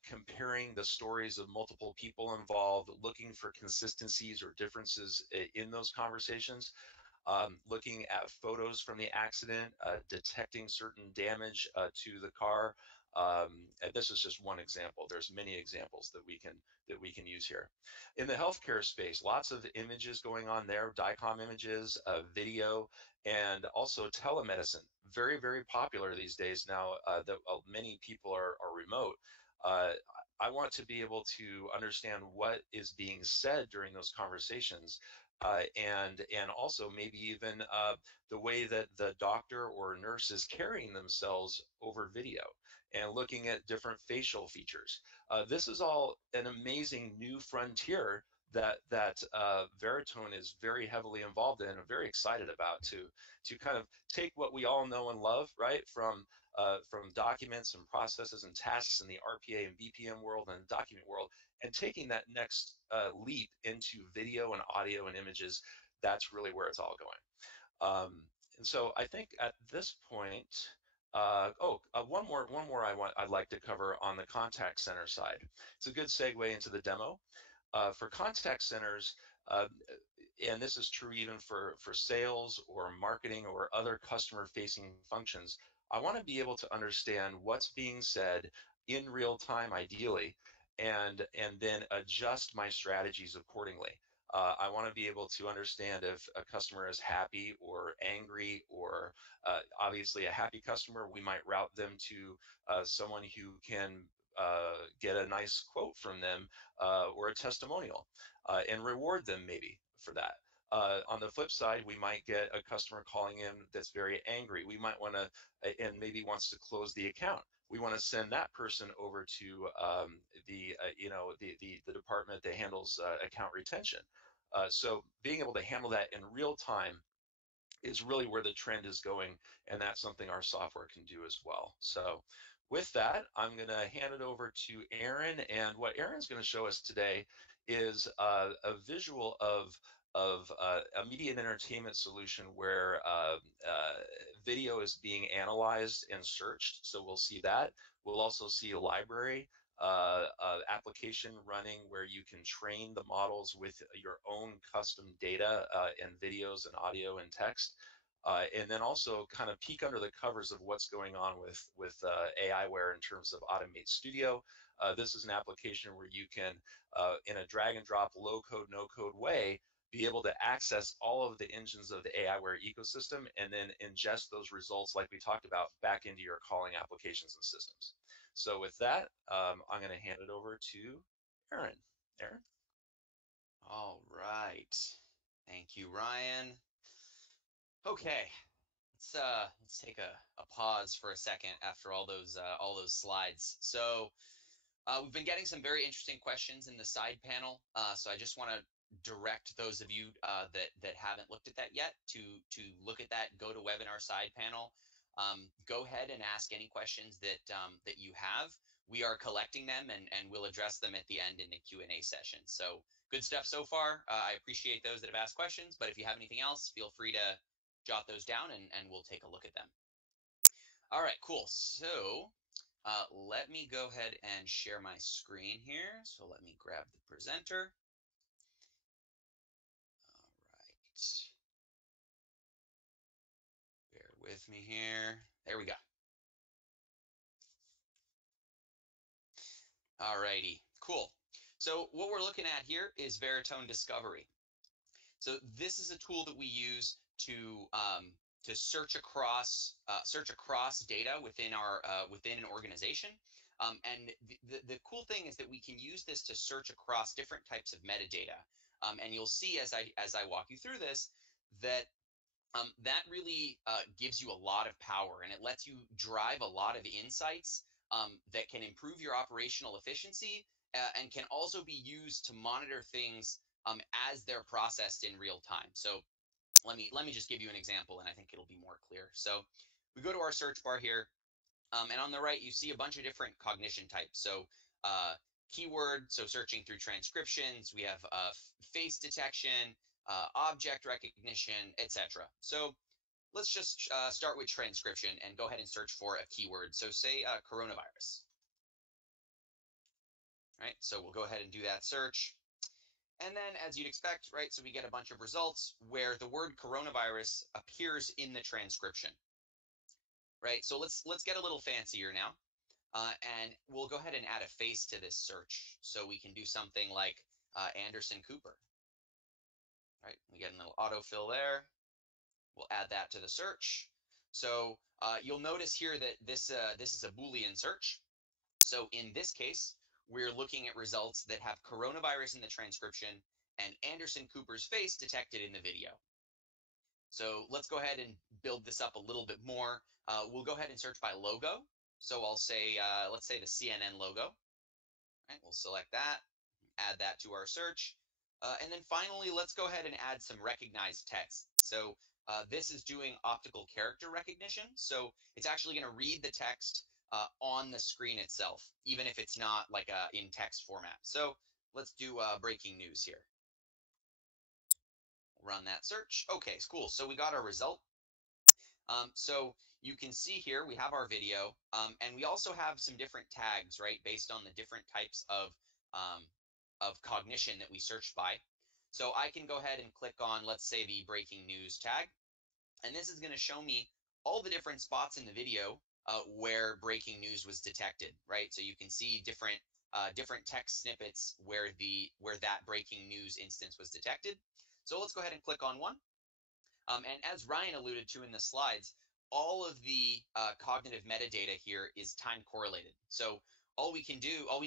comparing the stories of multiple people involved, looking for consistencies or differences in those conversations, looking at photos from the accident, detecting certain damage to the car. And this is just one example. There's many examples that we can use here. In the healthcare space, lots of images going on there, DICOM images, video, and also telemedicine. Very, very popular these days now that many people are remote. Uh, I want to be able to understand what is being said during those conversations, and also maybe even the way that the doctor or nurse is carrying themselves over video, and looking at different facial features. This is all an amazing new frontier that Veritone is very heavily involved in, and very excited about, to kind of take what we all know and love, right, from documents and processes and tasks in the RPA and BPM world and document world, and taking that next leap into video and audio and images. That's really where it's all going. And so I think at this point, one more I'd like to cover on the contact center side. It's a good segue into the demo. For contact centers, and this is true even for sales or marketing or other customer facing functions, I want to be able to understand what's being said in real time, ideally, and then adjust my strategies accordingly. I want to be able to understand if a customer is happy or angry, or obviously a happy customer, we might route them to someone who can get a nice quote from them, or a testimonial, and reward them maybe for that. On the flip side, we might get a customer calling in that's very angry. We might want to, and maybe wants to close the account. We want to send that person over to the department that handles account retention. So being able to handle that in real time is really where the trend is going, and that's something our software can do as well. So with that, I'm going to hand it over to Aaron, and what Aaron's going to show us today is a visual of a media and entertainment solution where video is being analyzed and searched. So we'll see that. We'll also see a library application running where you can train the models with your own custom data and videos and audio and text. And then also kind of peek under the covers of what's going on with AIware in terms of Automate Studio. This is an application where you can, in a drag and drop, low code, no code way, be able to access all of the engines of the AIware ecosystem and then ingest those results, like we talked about, back into your calling applications and systems. So with that, I'm going to hand it over to Aaron. Aaron? All right. Thank you, Ryan. Okay. Let's take a pause for a second after all those slides. So we've been getting some very interesting questions in the side panel. So I just want to direct those of you that haven't looked at that yet to look at that GoToWebinar side panel. Go ahead and ask any questions that you have. We are collecting them and we'll address them at the end in the Q&A session. So good stuff so far. I appreciate those that have asked questions, but if you have anything else, feel free to jot those down and we'll take a look at them. All right, cool. So let me go ahead and share my screen here. So let me grab the presenter. All right. Bear with me here. There we go. All righty, cool. So what we're looking at here is Veritone Discovery. So this is a tool that we use to search across data within our within an organization. And the cool thing is that we can use this to search across different types of metadata. And you'll see as I walk you through this that that really gives you a lot of power, and it lets you drive a lot of insights that can improve your operational efficiency and can also be used to monitor things as they're processed in real time. So let me just give you an example, and I think it'll be more clear. So we go to our search bar here, and on the right you see a bunch of different cognition types. So keyword, so searching through transcriptions, we have face detection, object recognition, etc. So let's just start with transcription and go ahead and search for a keyword. So say coronavirus. Right, so we'll go ahead and do that search. And then as you'd expect, right, so we get a bunch of results where the word coronavirus appears in the transcription. Right, so let's get a little fancier now. And we'll go ahead and add a face to this search. So we can do something like Anderson Cooper. Right, we get a little autofill there. We'll add that to the search. So you'll notice here that this is a Boolean search. So in this case, we're looking at results that have coronavirus in the transcription and Anderson Cooper's face detected in the video. So let's go ahead and build this up a little bit more. We'll go ahead and search by logo. So I'll say, let's say the CNN logo. All right, we'll select that, add that to our search. And then finally, let's go ahead and add some recognized text. So this is doing optical character recognition. So it's actually going to read the text on the screen itself, even if it's not like in text format. So let's do breaking news here. Run that search. Okay, cool. So we got our result. So you can see here we have our video, and we also have some different tags, right, based on the different types of cognition that we searched by. So I can go ahead and click on, let's say, the breaking news tag, and this is going to show me all the different spots in the video where breaking news was detected, right? So you can see different text snippets where that breaking news instance was detected. So let's go ahead and click on one. And as Ryan alluded to in the slides, all of the cognitive metadata here is time correlated. So all we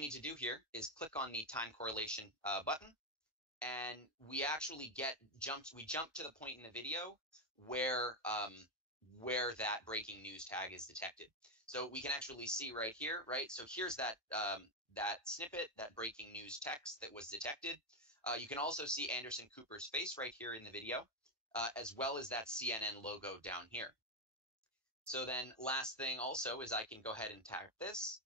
need to do here is click on the time correlation button, and we actually jump to the point in the video where that breaking news tag is detected. So we can actually see right here, right? So here's that that snippet, that breaking news text that was detected. You can also see Anderson Cooper's face right here in the video, as well as that CNN logo down here. So then last thing also is I can go ahead and tag this,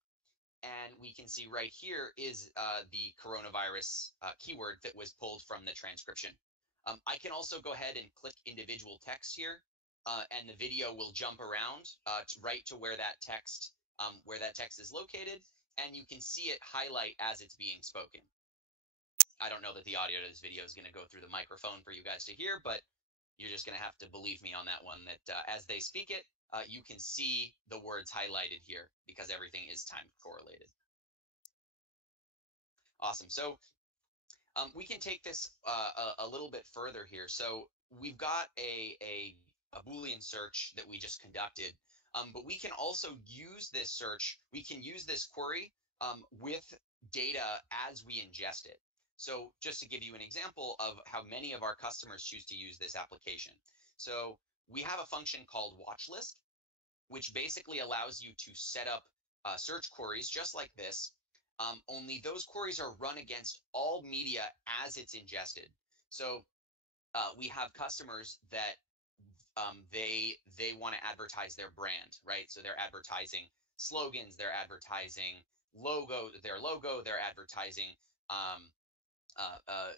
and we can see right here is the coronavirus keyword that was pulled from the transcription. I can also go ahead and click individual text here, and the video will jump around right to where that text is located, and you can see it highlight as it's being spoken. I don't know that the audio to this video is going to go through the microphone for you guys to hear, but you're just going to have to believe me on that one, that as they speak it, you can see the words highlighted here because everything is time correlated. Awesome. So we can take this a little bit further here. So we've got a Boolean search that we just conducted, but we can also use this search. We can use this query with data as we ingest it. So just to give you an example of how many of our customers choose to use this application. So we have a function called watch list, which basically allows you to set up search queries just like this. Only those queries are run against all media as it's ingested. So we have customers that they want to advertise their brand, right? So they're advertising slogans, they're advertising their logo, they're advertising um, uh, uh,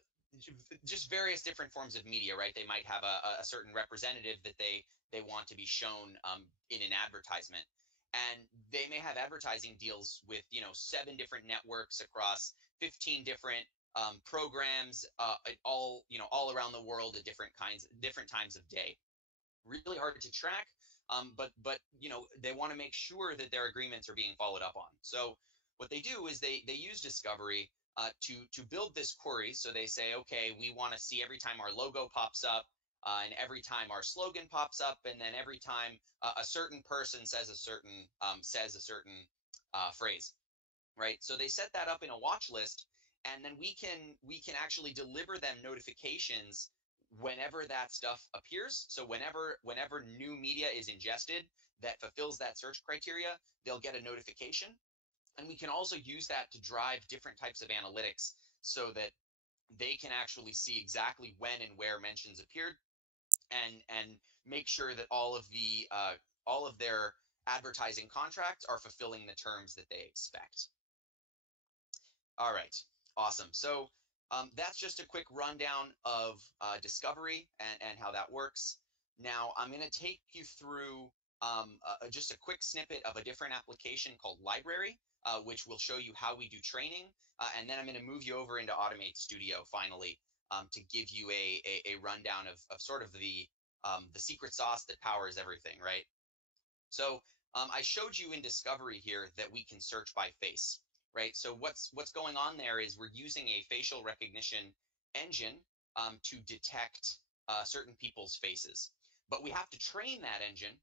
just various different forms of media, right? They might have a certain representative that they want to be shown in an advertisement, and they may have advertising deals with 7 different networks across 15 different programs, all around the world at different times of day. Really hard to track, but they want to make sure that their agreements are being followed up on. So what they do is they use Discovery to build this query. So they say, okay, we want to see every time our logo pops up, and every time our slogan pops up, and then every time a certain person says a certain phrase, right? So they set that up in a watch list, and then we can actually deliver them notifications whenever that stuff appears. So whenever new media is ingested that fulfills that search criteria, they'll get a notification. And we can also use that to drive different types of analytics so that they can actually see exactly when and where mentions appeared, and make sure that all of their advertising contracts are fulfilling the terms that they expect. All right, awesome. So that's just a quick rundown of Discovery and how that works. Now I'm going to take you through just a quick snippet of a different application called Library, which will show you how we do training, and then I'm going to move you over into Automate Studio finally to give you a rundown of sort of the secret sauce that powers everything, right? So I showed you in Discovery here that we can search by face, right? So what's going on there is we're using a facial recognition engine to detect certain people's faces, but we have to train that engine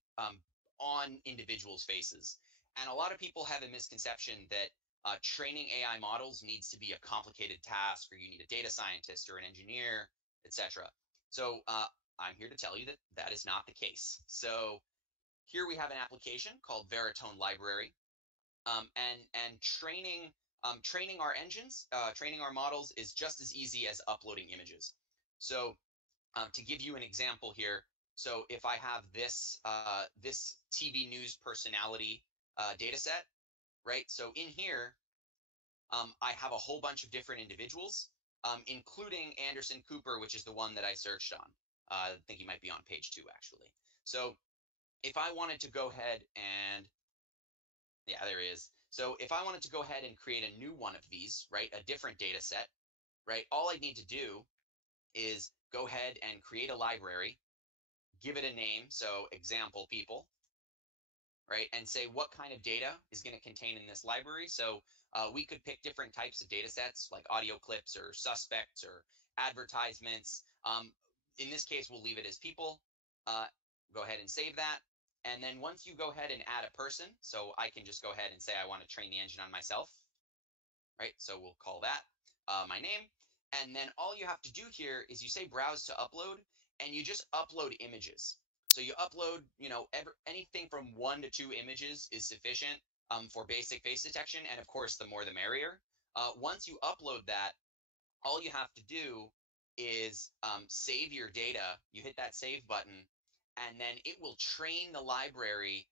on individuals' faces. And a lot of people have a misconception that training AI models needs to be a complicated task, or you need a data scientist or an engineer, etc. So I'm here to tell you that that is not the case. So here we have an application called Veritone Library, and training our engines, training our models is just as easy as uploading images. So to give you an example here, so if I have this TV news personality data set, right? So in here, I have a whole bunch of different individuals, including Anderson Cooper, which is the one that I searched on. I think he might be on page 2 actually. So if I wanted to go ahead and, yeah, there he is. So if I wanted to go ahead and create a new one of these, right, a different data set, right, all I need to do is go ahead and create a library, give it a name, so example people, right, and say what kind of data is going to contain in this library. So we could pick different types of data sets like audio clips or suspects or advertisements. In this case, we'll leave it as people. Go ahead and save that. And then once you go ahead and add a person, so I can just go ahead and say I want to train the engine on myself, right? So we'll call that my name. And then all you have to do here is you say browse to upload, and you just upload images. So you upload, anything from 1 to 2 images is sufficient for basic face detection. And of course, the more the merrier. Once you upload that, all you have to do is save your data. You hit that save button, and then it will train the library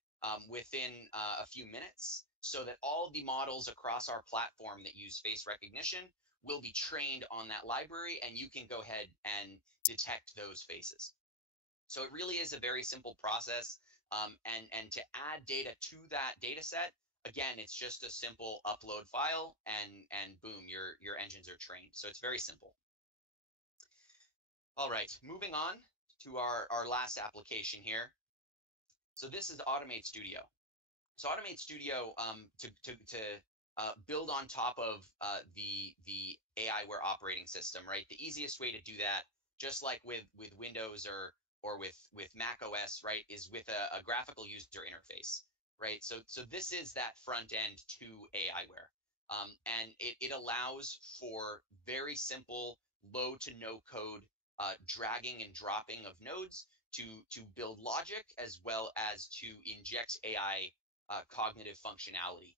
within a few minutes, so that all the models across our platform that use face recognition will be trained on that library, and you can go ahead and detect those faces. So it really is a very simple process. And to add data to that data set, again, it's just a simple upload file, and boom, your engines are trained. So it's very simple. All right, moving on to our last application here. So this is Automate Studio. So Automate Studio, to build on top of the aiWare operating system, right? The easiest way to do that, just like with Windows or with Mac OS, right, is with a graphical user interface, right? So this is that front end to aiWare, and it allows for very simple, low to no code dragging and dropping of nodes to build logic, as well as to inject AI cognitive functionality.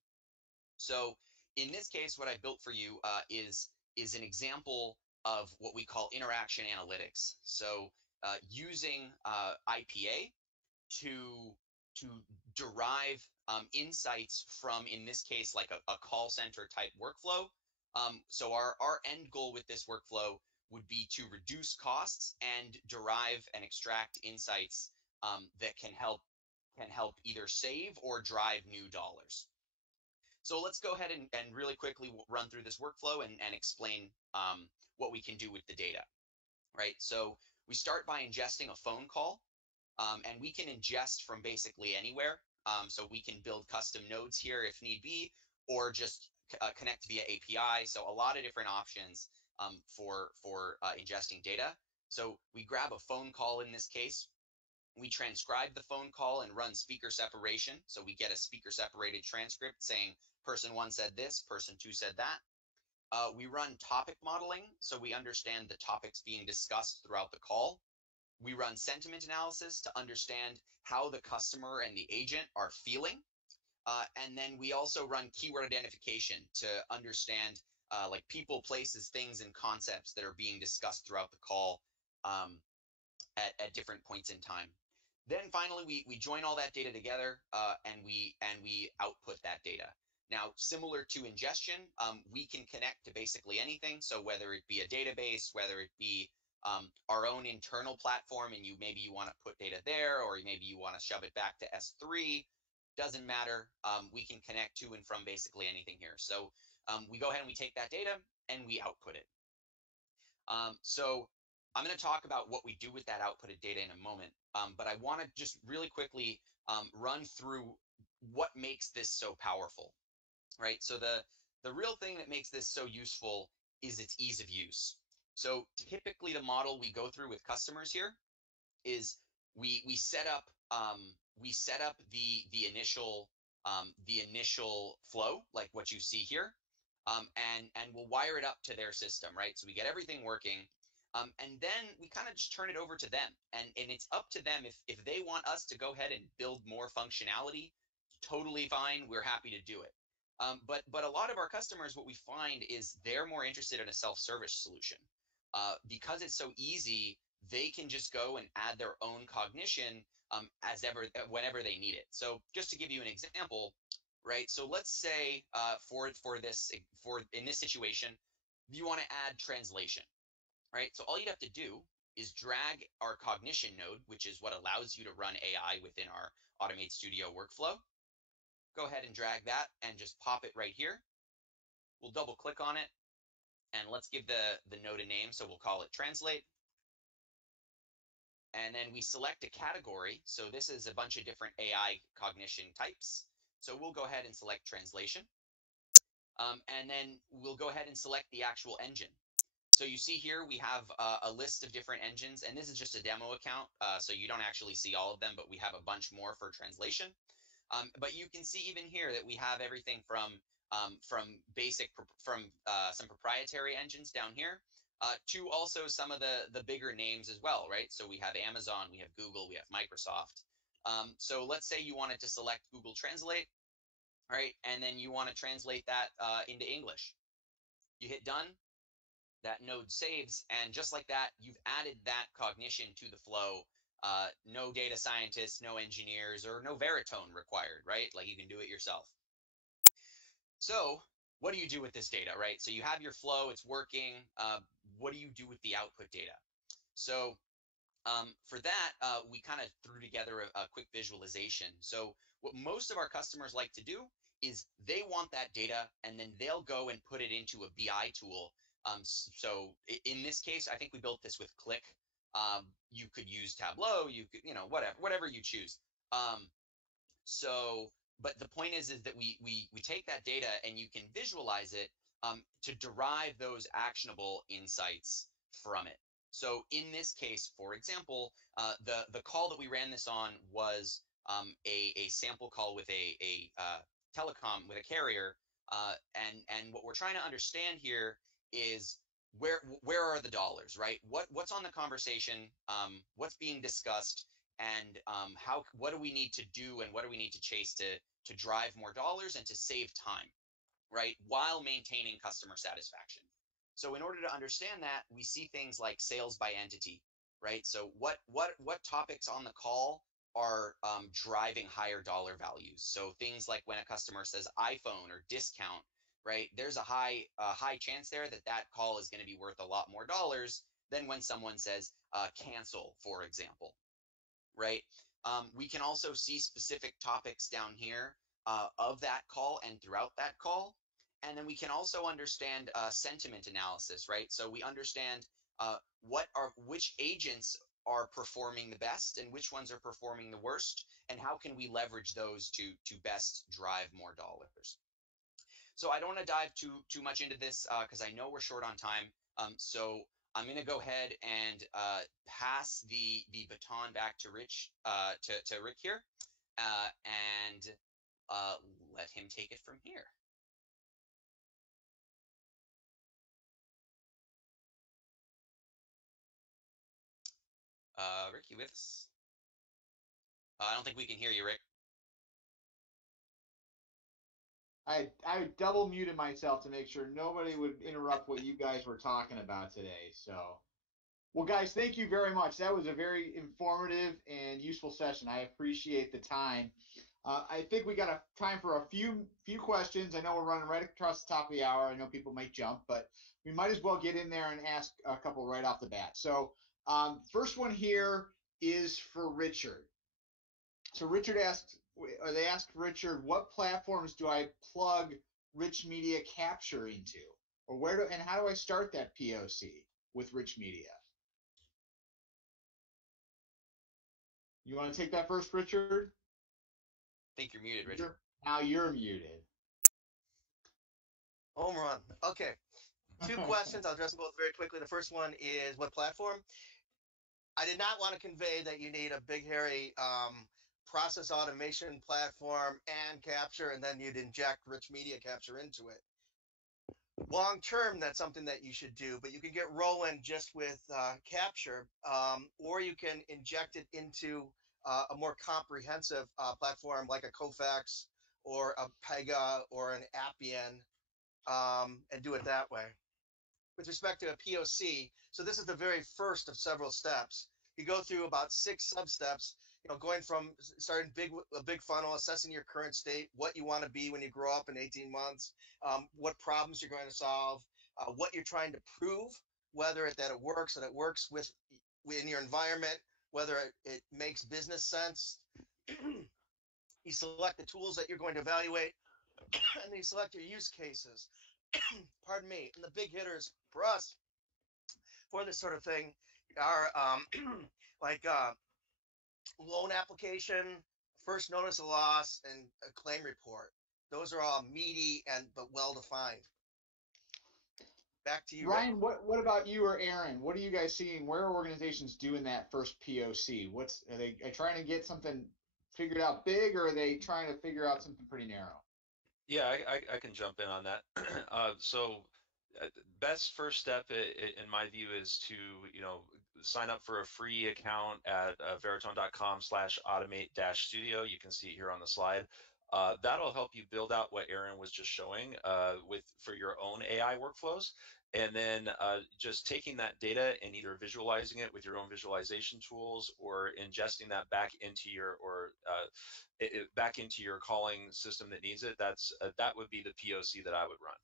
So in this case, what I built for you is an example of what we call interaction analytics. So using IPA to derive insights from, in this case, like a call center type workflow. So our end goal with this workflow would be to reduce costs and derive and extract insights that can help either save or drive new dollars. So let's go ahead and really quickly run through this workflow and explain what we can do with the data, right? So we start by ingesting a phone call, and we can ingest from basically anywhere. So we can build custom nodes here if need be, or just connect via API. So a lot of different options for ingesting data. So we grab a phone call in this case. We transcribe the phone call and run speaker separation. So we get a speaker separated transcript saying person 1 said this, person 2 said that. We run topic modeling, so we understand the topics being discussed throughout the call. We run sentiment analysis to understand how the customer and the agent are feeling. And then we also run keyword identification to understand like people, places, things, and concepts that are being discussed throughout the call at different points in time. Then finally, we join all that data together, and we output that data. Now, similar to ingestion, we can connect to basically anything. So whether it be a database, whether it be our own internal platform, and maybe you want to put data there, or maybe you want to shove it back to S3, doesn't matter. We can connect to and from basically anything here. So we go ahead and we take that data and we output it. So I'm going to talk about what we do with that outputted data in a moment, but I want to just really quickly run through what makes this so powerful, right? So the real thing that makes this so useful is its ease of use. So typically the model we go through with customers here is we set up the initial flow, like what you see here, and we'll wire it up to their system, right? So we get everything working, and then we kind of just turn it over to them, and it's up to them if they want us to go ahead and build more functionality. Totally fine, we're happy to do it. But a lot of our customers, what we find is they're more interested in a self-service solution. Because it's so easy, they can just go and add their own cognition whenever they need it. So just to give you an example, right? So let's say in this situation, you want to add translation, right? So all you'd have to do is drag our cognition node, which is what allows you to run AI within our Automate Studio workflow. Go ahead and drag that and just pop it right here. We'll double click on it, and let's give the node a name. So we'll call it translate. And then we select a category. So this is a bunch of different AI cognition types. So we'll go ahead and select translation. And then we'll go ahead and select the actual engine. So you see here we have a list of different engines, and this is just a demo account, so you don't actually see all of them, but we have a bunch more for translation. But you can see even here that we have everything from some proprietary engines down here, to also some of the bigger names as well, right? So we have Amazon, we have Google, we have Microsoft. So let's say you wanted to select Google Translate, right? And then you want to translate that into English. You hit done, that node saves, and just like that, you've added that cognition to the flow. No data scientists, no engineers, or no veritone required, right? Like you can do it yourself. So what do you do with this data, right? So you have your flow, it's working. What do you do with the output data? So for that, we kind of threw together a quick visualization. So what most of our customers like to do is they want that data and then they'll go and put it into a BI tool. So in this case, I think we built this with Click. You could use Tableau, you could, whatever you choose. So, but the point is that we take that data and you can visualize it to derive those actionable insights from it. So in this case, for example, the call that we ran this on was a sample call with a telecom, with a carrier, and what we're trying to understand here is where are the dollars, right? What's on the conversation? What's being discussed? And what do we need to do and what do we need to chase to drive more dollars and to save time, right, while maintaining customer satisfaction. So in order to understand that, we see things like sales by entity, right? So what topics on the call are driving higher dollar values? So things like when a customer says iPhone or discount, right? There's a high chance there that call is going to be worth a lot more dollars than when someone says cancel, for example, right? We can also see specific topics down here of that call and throughout that call. And then we can also understand sentiment analysis, right? So we understand which agents are performing the best and which ones are performing the worst, and how can we leverage those to best drive more dollars. So I don't want to dive too much into this because I know we're short on time. So I'm going to go ahead and pass the baton back to Rich, to Rick here, and let him take it from here. Rick, you with us? I don't think we can hear you, Rick. I double muted myself to make sure nobody would interrupt what you guys were talking about today. So, well, guys, thank you very much. That was a very informative and useful session. I appreciate the time. I think we got time for a few questions. I know we're running right across the top of the hour. I know people might jump, but we might as well get in there and ask a couple right off the bat. So, first one here is for Richard. So Richard asked, or they asked Richard, what platforms do I plug Rich Media Capture into, or and how do I start that POC with Rich Media? You want to take that first, Richard? I think you're muted, Richard. Now you're muted. Home run. Okay. 2 questions. I'll address them both very quickly. The first one is what platform? I did not want to convey that you need a big, hairy process automation platform and capture, and then you'd inject Rich Media Capture into it. Long term, that's something that you should do, but you can get rolling just with capture, or you can inject it into a more comprehensive platform like a Kofax or a Pega or an Appian, and do it that way. With respect to a POC, so this is the very first of several steps. You go through about 6 sub-steps, going from starting a big funnel, assessing your current state, what you want to be when you grow up in 18 months, what problems you're going to solve, what you're trying to prove, whether that it works within your environment, whether it makes business sense. You select the tools that you're going to evaluate, and then you select your use cases. Pardon me. And the big hitters for us for this sort of thing are like loan application, first notice of loss, and a claim report. Those are all meaty but well defined. Back to you, Ryan. Rick. What about you or Aaron? What are you guys seeing? Where are organizations doing that first POC? Are they trying to get something figured out big, or are they trying to figure out something pretty narrow? Yeah, I can jump in on that. So best first step in my view is to, sign up for a free account at veritone.com/automate-studio. You can see it here on the slide. That'll help you build out what Aaron was just showing for your own AI workflows. And then just taking that data and either visualizing it with your own visualization tools or ingesting that back into your calling system that needs it. That would be the POC that I would run.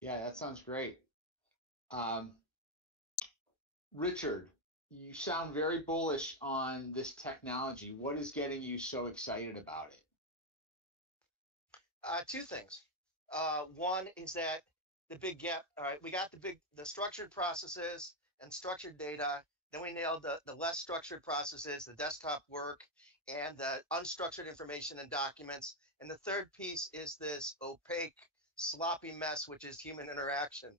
Yeah, that sounds great. Richard, you sound very bullish on this technology. What is getting you so excited about it? Two things. One is that the big gap. All right, we got the structured processes and structured data. Then we nailed the less structured processes, the desktop work, and the unstructured information and documents. And the third piece is this opaque, sloppy mess, which is human interaction.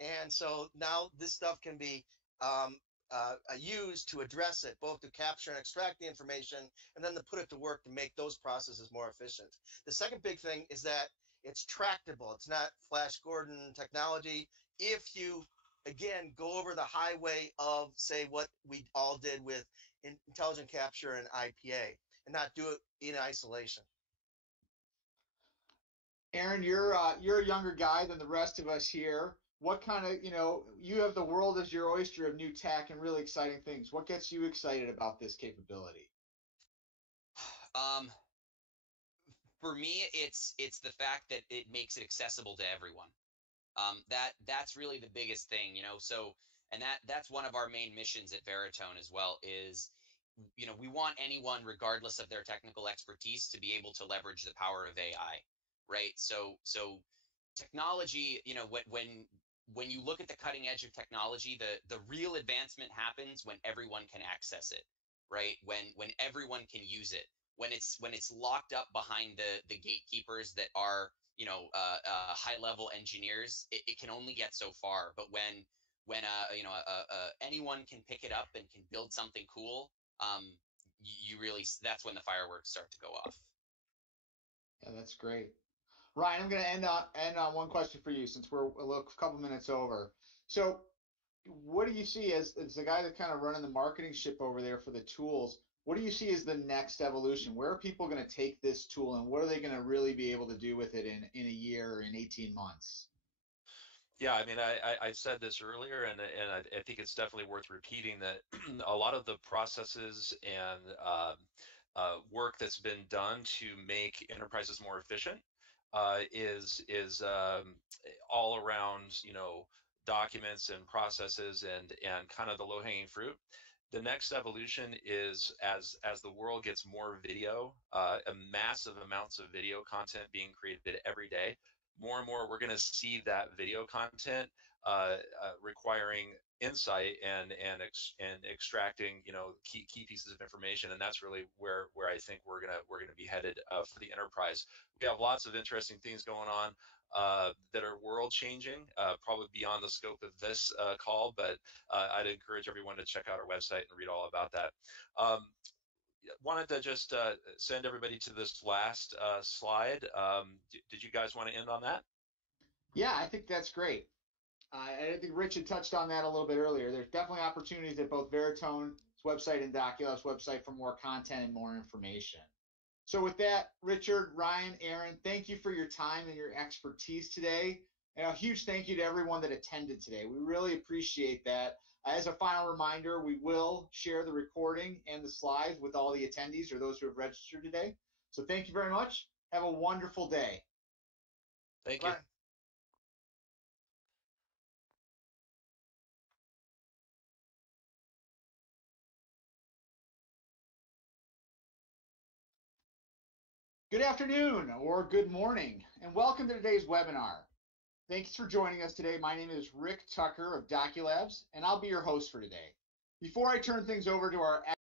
And so now this stuff can be used to address it, both to capture and extract the information, and then to put it to work to make those processes more efficient. The second big thing is that it's tractable. It's not Flash Gordon technology. If you, again, go over the highway of, say, what we all did with intelligent capture and IPA, and not do it in isolation. Aaron, you're a younger guy than the rest of us here. What kind of, you have the world as your oyster of new tech and really exciting things. What gets you excited about this capability? For me, it's the fact that it makes it accessible to everyone. That's really the biggest thing, So, and that's one of our main missions at Veritone as well. Is we want anyone, regardless of their technical expertise, to be able to leverage the power of AI, right? So technology, when you look at the cutting edge of technology, the real advancement happens when everyone can access it, right? When everyone can use it, when it's locked up behind the gatekeepers that are high level engineers, it can only get so far. But when anyone can pick it up and can build something cool, you really, that's when the fireworks start to go off. Yeah, that's great. Ryan, I'm going to end on one question for you since we're a couple minutes over. So, what do you see as the guy that kind of running the marketing ship over there for the tools? What do you see as the next evolution? Where are people going to take this tool, and what are they going to really be able to do with it in a year or in 18 months? Yeah, I mean, I said this earlier, and I think it's definitely worth repeating that a lot of the processes and work that's been done to make enterprises more efficient is all around, documents and processes and kind of the low-hanging fruit. The next evolution is as the world gets more video, a massive amounts of video content being created every day. More and more, we're going to see that video content requiring insight and extracting, key pieces of information, and that's really where I think we're gonna be headed for the enterprise. We have lots of interesting things going on that are world changing, probably beyond the scope of this call, but I'd encourage everyone to check out our website and read all about that. Wanted to just send everybody to this last slide. Did you guys want to end on that? Yeah, I think that's great. I think Rich had touched on that a little bit earlier. There's definitely opportunities at both Veritone's website and Docula's website for more content and more information. So with that, Richard, Ryan, Aaron, thank you for your time and your expertise today. And a huge thank you to everyone that attended today. We really appreciate that. As a final reminder, we will share the recording and the slides with all the attendees or those who have registered today. So thank you very much. Have a wonderful day. Thank you. Bye. Good afternoon or good morning, and welcome to today's webinar. Thanks for joining us today. My name is Rick Tucker of Doculabs, and I'll be your host for today. Before I turn things over to our